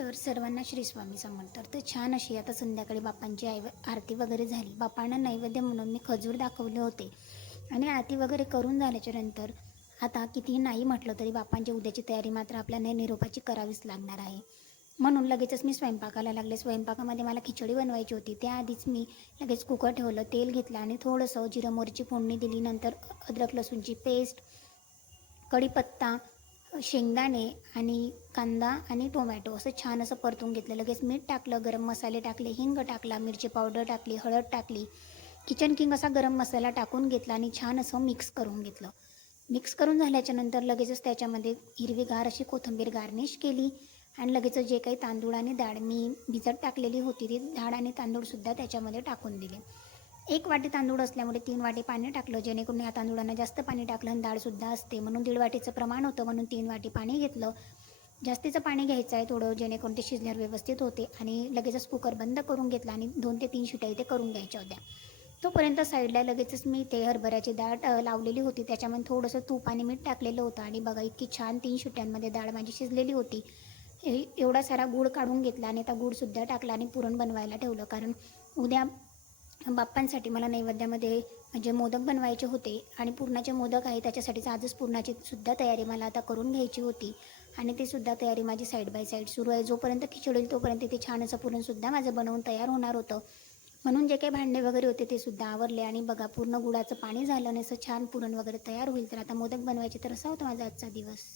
तर सर्वांना श्री स्वामी समर्थ. तर छान अशी आता संध्याकाळी बाप्पांची आरती वगैरे झाली. बाप्पांना नैवेद्य म्हणून मी खजूर दाखवले होते आणि आरती वगैरे करून झाल्याच्या नंतर आता कितीही नाही म्हटलं तरी बाप्पांची उद्याची तयारी मात्र आपल्याला निरोपाची करावीच लागणार आहे. म्हणून लगेचच मी स्वयंपाकाला लागले. स्वयंपाकामध्ये मला खिचडी बनवायची होती. त्याआधीच मी लगेच कुकर ठेवलं, तेल घेतलं आणि थोडंसं जिरं मोहरीची फोडणी दिली. नंतर अद्रक लसूणची पेस्ट, कढीपत्ता, शेंगदाणे आणि कांदा आणि टोमॅटो असं छान असं परतून घेतलं. लगेच मीठ टाकलं, गरम मसाले टाकले, हिंग टाकला, मिरची पावडर टाकली, हळद टाकली, किचन किंग असा गरम मसाला टाकून घेतला आणि छान असं मिक्स करून घेतलं. मिक्स करून झाल्याच्या नंतर लगेचच त्याच्यामध्ये हिरवीगार अशी कोथिंबीर गार्निश केली आणि लगेचच जे काही तांदूळ आणि डाळ मी भिजत टाकलेली होती ती डाळ आणि तांदूळसुद्धा त्याच्यामध्ये टाकून दिले. 1 वाटी तांदूळ असल्यामुळे 3 वाटी पाणी टाकलं, जेणेकरून या तांदूळांना जास्त पाणी टाकलं आणि डाळसुद्धा असते म्हणून 1.5 वाटीचं प्रमाण होतं म्हणून 3 वाटी पाणी घेतलं. जास्तीचं पाणी घ्यायचं आहे थोडं, जेणेकरून ते शिजल्यावर व्यवस्थित होते आणि लगेचच कुकर बंद करून घेतला आणि 2 ते 3 शिट्या इथे करून घ्यायच्या होत्या. तोपर्यंत साईडला लगेचच मी ते हरभऱ्याची डाळ लावलेली होती, त्याच्यामध्ये थोडंसं तूप आणि मीठ टाकलेलं होतं आणि बघा इतकी छान 3 शिट्ट्यांमध्ये डाळ माझी शिजलेली होती. एवढा सारा गूळ काढून घेतला आणि आता गूळसुद्धा टाकला आणि पुरण बनवायला ठेवलं, कारण उद्या बाप्पांसाठी मला नैवेद्यामध्ये म्हणजे मोदक बनवायचे होते आणि पुरणाचे मोदक आहे, त्याच्यासाठीच आजच पुरणाची सुद्धा तयारी मला आता करून घ्यायची होती आणि ती सुद्धा तयारी माझी साईड बाय साईड सुरू आहे. जोपर्यंत खिचडी होईल तोपर्यंत ते छान असं पुरणसुद्धा माझं बनवून तयार होणार होतं. म्हणून जे काही भांडे वगैरे होते ते सुद्धा आवरले आणि बघा पूर्ण गुळाचं पाणी झालं आणि असं छान पुरण वगैरे तयार होईल. तर आता मोदक बनवायचे. तर असा होता माझा आजचा दिवस.